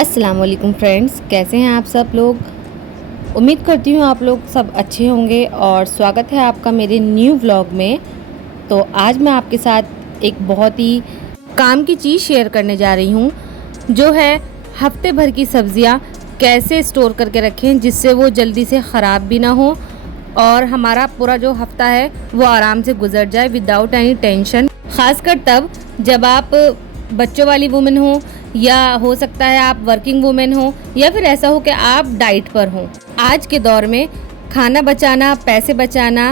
अस्सलाम वालेकुम फ्रेंड्स, कैसे हैं आप सब लोग। उम्मीद करती हूँ आप लोग सब अच्छे होंगे और स्वागत है आपका मेरे न्यू व्लॉग में। तो आज मैं आपके साथ एक बहुत ही काम की चीज़ शेयर करने जा रही हूँ, जो है हफ्ते भर की सब्ज़ियाँ कैसे स्टोर करके रखें जिससे वो जल्दी से ख़राब भी ना हो और हमारा पूरा जो हफ्ता है वो आराम से गुजर जाए विदाउट एनी टेंशन। ख़ासकर तब जब आप बच्चों वाली वुमेन हो या हो सकता है आप वर्किंग वुमेन हो या फिर ऐसा हो कि आप डाइट पर हो। आज के दौर में खाना बचाना, पैसे बचाना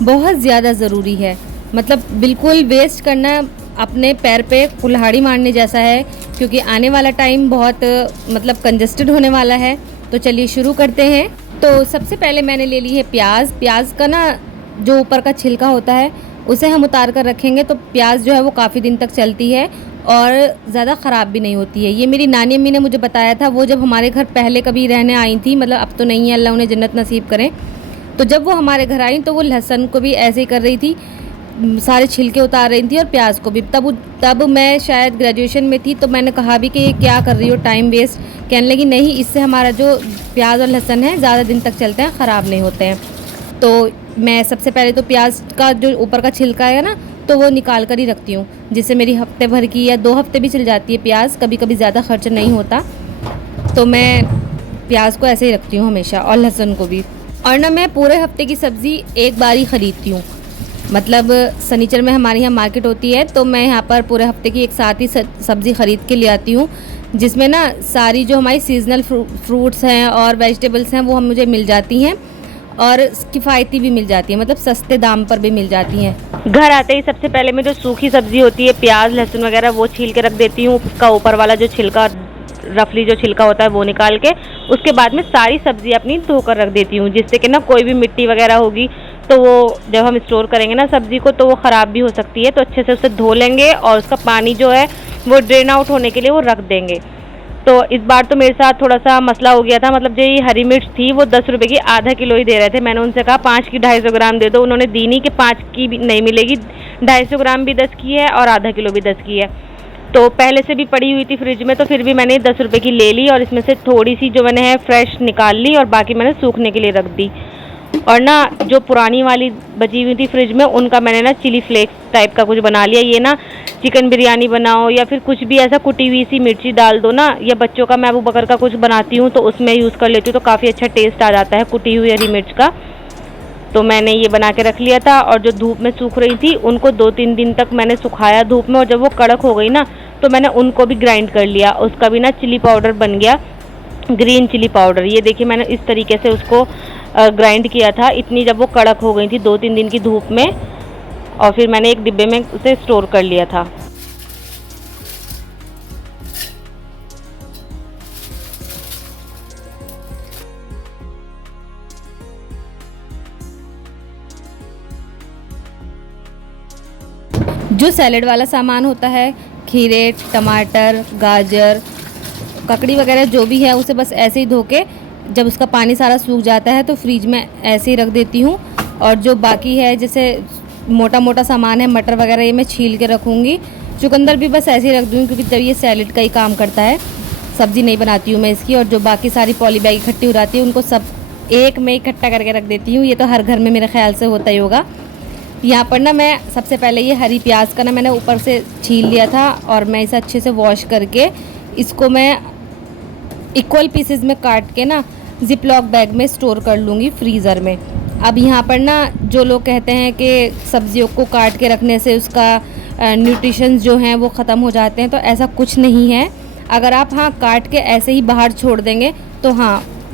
बहुत ज़्यादा ज़रूरी है। मतलब बिल्कुल वेस्ट करना अपने पैर पे कुल्हाड़ी मारने जैसा है, क्योंकि आने वाला टाइम बहुत मतलब कंजस्टेड होने वाला है। तो चलिए शुरू करते हैं। तो सबसे पहले मैंने ले ली है प्याज। प्याज का ना जो ऊपर का छिलका होता है उसे हम उतार कर रखेंगे तो प्याज जो है वो काफ़ी दिन तक चलती है और ज़्यादा ख़राब भी नहीं होती है। ये मेरी नानी अम्मी ने मुझे बताया था, वो जब हमारे घर पहले कभी रहने आई थी, मतलब अब तो नहीं है, अल्लाह उन्हें जन्नत नसीब करें। तो जब वो हमारे घर आई तो वो लहसुन को भी ऐसे ही कर रही थी, सारे छिलके उतार रही थी और प्याज को भी। तब मैं शायद ग्रेजुएशन में थी, तो मैंने कहा भी कि ये क्या कर रही हो, टाइम वेस्ट। कहने लगी नहीं, इससे हमारा जो प्याज और लहसुन है ज़्यादा दिन तक चलते हैं, ख़राब नहीं होते हैं। तो मैं सबसे पहले तो प्याज का जो ऊपर का छिलका है ना, तो वो निकाल कर ही रखती हूँ, जिससे मेरी हफ्ते भर की या 2 हफ्ते भी चल जाती है प्याज। कभी कभी ज़्यादा खर्च नहीं होता, तो मैं प्याज को ऐसे ही रखती हूँ हमेशा, और लहसुन को भी। और ना मैं पूरे हफ्ते की सब्ज़ी एक बार ही ख़रीदती हूँ। मतलब सनीचर में हमारे यहाँ मार्केट होती है, तो मैं यहाँ पर पूरे हफ्ते की एक साथ ही सब्ज़ी ख़रीद के ले आती हूँ, जिसमें ना सारी जो हमारी सीजनल फ्रूट्स हैं और वेजिटेबल्स हैं वो मुझे मिल जाती हैं और किफ़ायती भी मिल जाती है, मतलब सस्ते दाम पर भी मिल जाती हैं। घर आते ही सबसे पहले मैं जो सूखी सब्जी होती है, प्याज लहसुन वगैरह, वो छील के रख देती हूँ। उसका ऊपर वाला जो छिलका, रफली जो छिलका होता है, वो निकाल के उसके बाद में सारी सब्जी अपनी धोकर रख देती हूँ, जिससे कि ना कोई भी मिट्टी वगैरह होगी तो वो जब हम स्टोर करेंगे ना सब्जी को, तो वो ख़राब भी हो सकती है। तो अच्छे से उसे धो लेंगे और उसका पानी जो है वो ड्रेन आउट होने के लिए वो रख देंगे। तो इस बार तो मेरे साथ थोड़ा सा मसला हो गया था। मतलब जो ये हरी मिर्च थी वो 10 रुपये की आधा किलो ही दे रहे थे। मैंने उनसे कहा 5 की 250 ग्राम दे दो, उन्होंने दी नहीं कि 5 की भी नहीं मिलेगी, 250 ग्राम भी 10 की है और आधा किलो भी 10 की है। तो पहले से भी पड़ी हुई थी फ्रिज में, तो फिर भी मैंने 10 रुपये की ले ली और इसमें से थोड़ी सी जो मैंने है फ्रेश निकाल ली और बाकी मैंने सूखने के लिए रख दी। और ना जो पुरानी वाली बची हुई थी फ्रिज में, उनका मैंने ना चिली फ्लेक्स टाइप का कुछ बना लिया। ये ना चिकन बिरयानी बनाओ या फिर कुछ भी ऐसा कुटी हुई सी मिर्ची डाल दो ना, या बच्चों का मैं अबू बकर का कुछ बनाती हूँ तो उसमें यूज़ कर लेती हूँ, तो काफ़ी अच्छा टेस्ट आ जाता है कुटी हुई हरी मिर्च का। तो मैंने ये बना के रख लिया था। और जो धूप में सूख रही थी उनको 2-3 दिन तक मैंने सुखाया धूप में, और जब वो कड़क हो गई ना तो मैंने उनको भी ग्राइंड कर लिया। उसका भी ना चिली पाउडर बन गया, ग्रीन चिली पाउडर। ये देखिए मैंने इस तरीके से उसको ग्राइंड किया था, इतनी जब वो कड़क हो गई थी 2-3 दिन की धूप में, और फिर मैंने एक डिब्बे में उसे स्टोर कर लिया था। जो सैलेड वाला सामान होता है, खीरे, टमाटर, गाजर, ककड़ी वगैरह जो भी है, उसे बस ऐसे ही धो के जब उसका पानी सारा सूख जाता है तो फ्रिज में ऐसे ही रख देती हूँ। और जो बाकी है, जैसे मोटा मोटा सामान है, मटर वगैरह, ये मैं छील के रखूँगी। चुकंदर भी बस ऐसे ही रख दूँगी, क्योंकि जब ये सैलेड का ही काम करता है, सब्ज़ी नहीं बनाती हूँ मैं इसकी। और जो बाकी सारी पॉली बैग इकट्ठी हो जाती है उनको सब एक में इकट्ठा करके रख देती हूँ। ये तो हर घर में मेरे ख्याल से होता ही होगा। यहाँ पर ना मैं सबसे पहले ये हरी प्याज का ना मैंने ऊपर से छील लिया था, और मैं इसे अच्छे से वॉश करके इसको मैं इक्वल पीसेस में काट के ना जिप लॉक बैग में स्टोर कर लूँगी फ्रीज़र में। अब यहाँ पर ना जो लोग कहते हैं कि सब्जियों को काट के रखने से उसका न्यूट्रिशंस जो हैं वो ख़त्म हो जाते हैं, तो ऐसा कुछ नहीं है। अगर आप काट के ऐसे ही बाहर छोड़ देंगे तो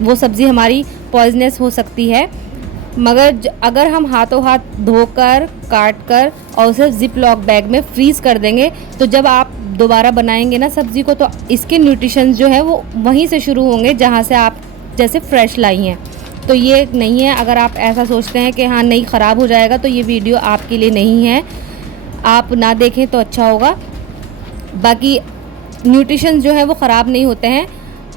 वो सब्ज़ी हमारी पॉइजनस हो सकती है। मगर अगर हम हाथों हाथ धोकर, काट कर और उसे जिप लॉक बैग में फ्रीज़ कर देंगे, तो जब आप दोबारा बनाएंगे ना सब्ज़ी को, तो इसके न्यूट्रिशंस जो है वो वहीं से शुरू होंगे जहाँ से आप जैसे फ्रेश लाई हैं। तो ये नहीं है। अगर आप ऐसा सोचते हैं कि नहीं ख़राब हो जाएगा, तो ये वीडियो आपके लिए नहीं है, आप ना देखें तो अच्छा होगा। बाकी न्यूट्रिशंस जो है वो ख़राब नहीं होते हैं।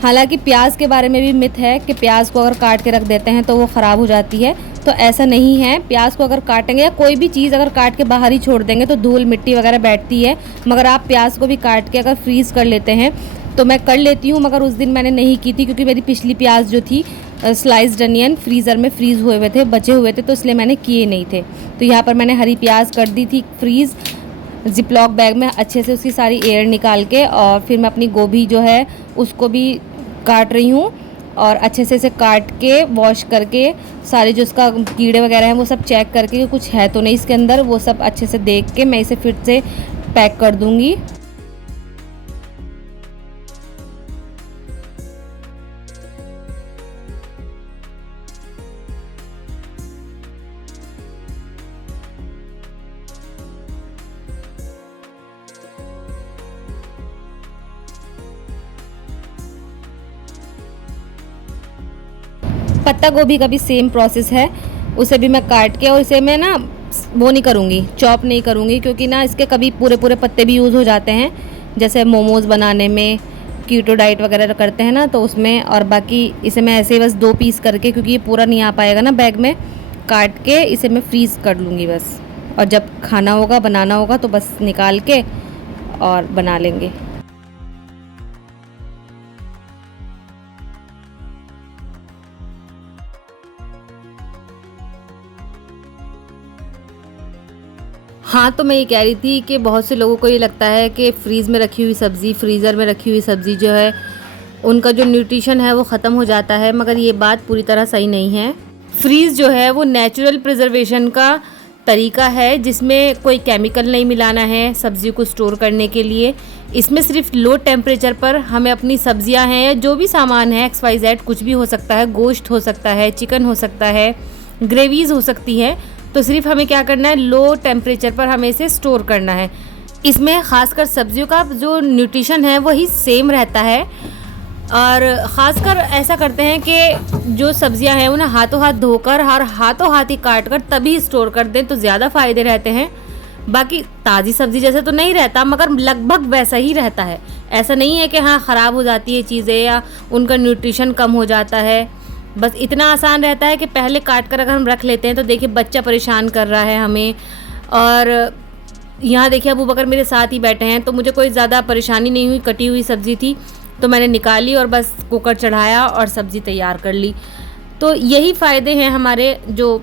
हालांकि प्याज के बारे में भी मिथ है कि प्याज को अगर काट के रख देते हैं तो वो ख़राब हो जाती है, तो ऐसा नहीं है। प्याज को अगर काटेंगे या कोई भी चीज़ अगर काट के बाहर ही छोड़ देंगे तो धूल मिट्टी वगैरह बैठती है, मगर आप प्याज को भी काट के अगर फ्रीज़ कर लेते हैं तो मैं कर लेती हूँ, मगर उस दिन मैंने नहीं की थी क्योंकि मेरी पिछली प्याज जो थी स्लाइस्ड अनियन फ्रीज़र में फ्रीज़ हुए हुए थे, बचे हुए थे, तो इसलिए मैंने किए नहीं थे। तो यहाँ पर मैंने हरी प्याज कर दी थी फ्रीज़ जिपलॉक बैग में अच्छे से, उसकी सारी एयर निकाल के। और फिर मैं अपनी गोभी जो है उसको भी काट रही हूँ और अच्छे से इसे काट के वॉश करके सारे जो उसका कीड़े वगैरह हैं वो सब चेक करके कि कुछ है तो नहीं इसके अंदर, वो सब अच्छे से देख के मैं इसे फिर से पैक कर दूँगी। पत्ता गोभी का भी सेम प्रोसेस है, उसे भी मैं काट के, और इसे मैं ना वो नहीं करूँगी, चॉप नहीं करूँगी, क्योंकि ना इसके कभी पूरे पूरे पत्ते भी यूज़ हो जाते हैं, जैसे मोमोज़ बनाने में, कीटो डाइट वगैरह करते हैं ना, तो उसमें। और बाकी इसे मैं ऐसे ही बस 2 पीस करके, क्योंकि ये पूरा नहीं आ पाएगा ना बैग में, काट के इसे मैं फ्रीज़ कर लूँगी बस। और जब खाना होगा, बनाना होगा, तो बस निकाल के और बना लेंगे। हाँ, तो मैं ये कह रही थी कि बहुत से लोगों को ये लगता है कि फ्रीज़ में रखी हुई सब्ज़ी, फ्रीज़र में रखी हुई सब्ज़ी जो है उनका जो न्यूट्रिशन है वो ख़त्म हो जाता है, मगर ये बात पूरी तरह सही नहीं है। फ्रीज़ जो है वो नेचुरल प्रिजर्वेशन का तरीका है, जिसमें कोई केमिकल नहीं मिलाना है सब्ज़ी को स्टोर करने के लिए। इसमें सिर्फ लो टेम्परेचर पर हमें अपनी सब्ज़ियाँ हैं या जो भी सामान है XYZ, कुछ भी हो सकता है, गोश्त हो सकता है, चिकन हो सकता है, ग्रेवीज़ हो सकती है, तो सिर्फ हमें क्या करना है, लो टेम्परेचर पर हमें इसे स्टोर करना है। इसमें ख़ासकर सब्जियों का जो न्यूट्रिशन है वही सेम रहता है। और ख़ासकर ऐसा करते हैं कि जो सब्जियां हैं उन्हें हाथों हाथ धोकर और हाथों हाथ ही काट कर तभी स्टोर कर दें तो ज़्यादा फ़ायदे रहते हैं। बाकी ताज़ी सब्ज़ी जैसे तो नहीं रहता, मगर लगभग वैसा ही रहता है। ऐसा नहीं है कि हाँ ख़राब हो जाती है चीज़ें या उनका न्यूट्रिशन कम हो जाता है। बस इतना आसान रहता है कि पहले काट कर अगर हम रख लेते हैं तो देखिए बच्चा परेशान कर रहा है हमें, और यहाँ देखिए अबू बकर मेरे साथ ही बैठे हैं, तो मुझे कोई ज़्यादा परेशानी नहीं हुई। कटी हुई सब्ज़ी थी तो मैंने निकाली और बस कुकर चढ़ाया और सब्ज़ी तैयार कर ली। तो यही फ़ायदे हैं हमारे जो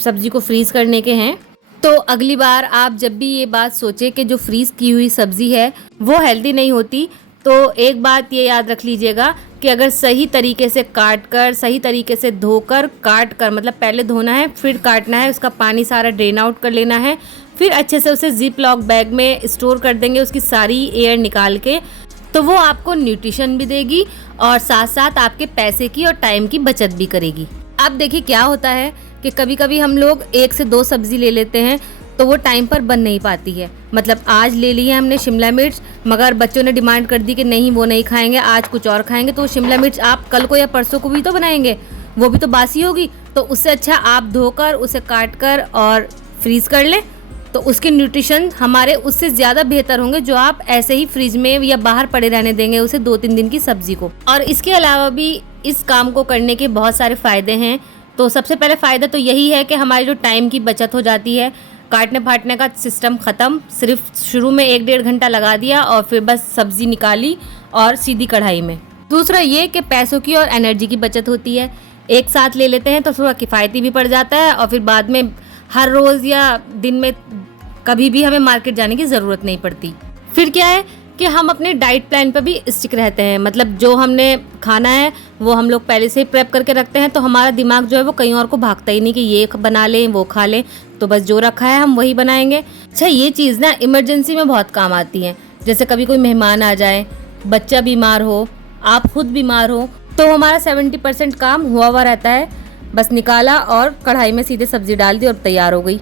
सब्ज़ी को फ्रीज़ करने के हैं। तो अगली बार आप जब भी ये बात सोचें कि जो फ्रीज़ की हुई सब्ज़ी है वो हेल्दी नहीं होती, तो एक बात ये याद रख लीजिएगा कि अगर सही तरीके से काट कर, सही तरीके से धोकर काट कर, मतलब पहले धोना है फिर काटना है, उसका पानी सारा ड्रेन आउट कर लेना है, फिर अच्छे से उसे जिप लॉक बैग में स्टोर कर देंगे उसकी सारी एयर निकाल के, तो वो आपको न्यूट्रिशन भी देगी और साथ साथ आपके पैसे की और टाइम की बचत भी करेगी। अब देखिए क्या होता है कि कभी कभी हम लोग 1 से 2 सब्ज़ी ले लेते हैं तो वो टाइम पर बन नहीं पाती है। मतलब आज ले ली है हमने शिमला मिर्च, मगर बच्चों ने डिमांड कर दी कि नहीं वो नहीं खाएंगे, आज कुछ और खाएंगे, तो शिमला मिर्च आप कल को या परसों को भी तो बनाएंगे, वो भी तो बासी होगी। तो उससे अच्छा आप धोकर उसे काट कर और फ्रीज़ कर लें, तो उसके न्यूट्रिशन हमारे उससे ज़्यादा बेहतर होंगे जो आप ऐसे ही फ्रिज में या बाहर पड़े रहने देंगे उसे 2-3 दिन की सब्ज़ी को। और इसके अलावा भी इस काम को करने के बहुत सारे फ़ायदे हैं। तो सबसे पहले फ़ायदा तो यही है कि हमारी जो टाइम की बचत हो जाती है, काटने फाटने का सिस्टम ख़त्म, सिर्फ शुरू में 1-1.5 घंटा लगा दिया और फिर बस सब्ज़ी निकाली और सीधी कढ़ाई में। दूसरा ये कि पैसों की और एनर्जी की बचत होती है। एक साथ ले लेते हैं तो थोड़ा किफ़ायती भी पड़ जाता है और फिर बाद में हर रोज़ या दिन में कभी भी हमें मार्केट जाने की ज़रूरत नहीं पड़ती। फिर क्या है कि हम अपने डाइट प्लान पर भी स्टिक रहते हैं, मतलब जो हमने खाना है वो हम लोग पहले से ही प्रेप करके रखते हैं, तो हमारा दिमाग जो है वो कहीं और को भागता ही नहीं कि ये बना लें वो खा लें, तो बस जो रखा है हम वही बनाएंगे। अच्छा, ये चीज़ ना इमरजेंसी में बहुत काम आती है, जैसे कभी कोई मेहमान आ जाए, बच्चा बीमार हो, आप खुद बीमार हो, तो हमारा 70% काम हुआ रहता है, बस निकाला और कढ़ाई में सीधे सब्ज़ी डाल दी और तैयार हो गई।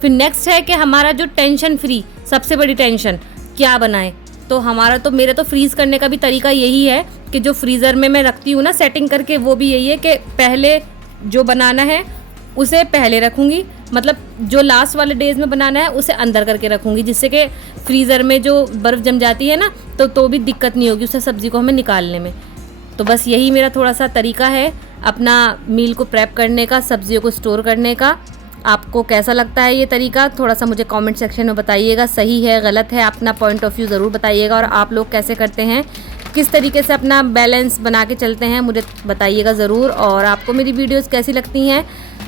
फिर नेक्स्ट है कि हमारा जो टेंशन फ्री, सबसे बड़ी टेंशन क्या बनाएं, तो हमारा तो मेरे तो फ्रीज़ करने का भी तरीका यही है कि जो फ्रीज़र में मैं रखती हूँ ना सेटिंग करके, वो भी यही है कि पहले जो बनाना है उसे पहले रखूँगी, मतलब जो लास्ट वाले डेज़ में बनाना है उसे अंदर करके रखूँगी, जिससे कि फ्रीज़र में जो बर्फ़ जम जाती है ना तो भी दिक्कत नहीं होगी उसे सब्ज़ी को हमें निकालने में। तो बस यही मेरा थोड़ा सा तरीका है अपना मील को प्रेप करने का, सब्जियों को स्टोर करने का। आपको कैसा लगता है ये तरीका, थोड़ा सा मुझे कमेंट सेक्शन में बताइएगा। सही है गलत है, अपना पॉइंट ऑफ व्यू ज़रूर बताइएगा और आप लोग कैसे करते हैं। किस तरीके से अपना बैलेंस बना के चलते हैं मुझे बताइएगा ज़रूर। और आपको मेरी वीडियोस कैसी लगती हैं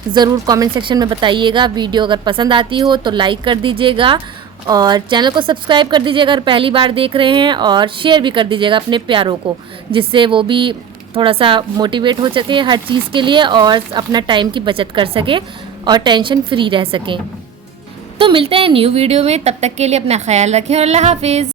ज़रूर कमेंट सेक्शन में बताइएगा। वीडियो अगर पसंद आती हो तो लाइक कर दीजिएगा और चैनल को सब्सक्राइब कर दीजिएगा अगर पहली बार देख रहे हैं, और शेयर भी कर दीजिएगा अपने प्यारों को, जिससे वो भी थोड़ा सा मोटिवेट हो सके हर चीज़ के लिए और अपना टाइम की बचत कर सके और टेंशन फ्री रह सकें। तो मिलते हैं न्यू वीडियो में, तब तक के लिए अपना ख्याल रखें और अल्लाह हाफिज़।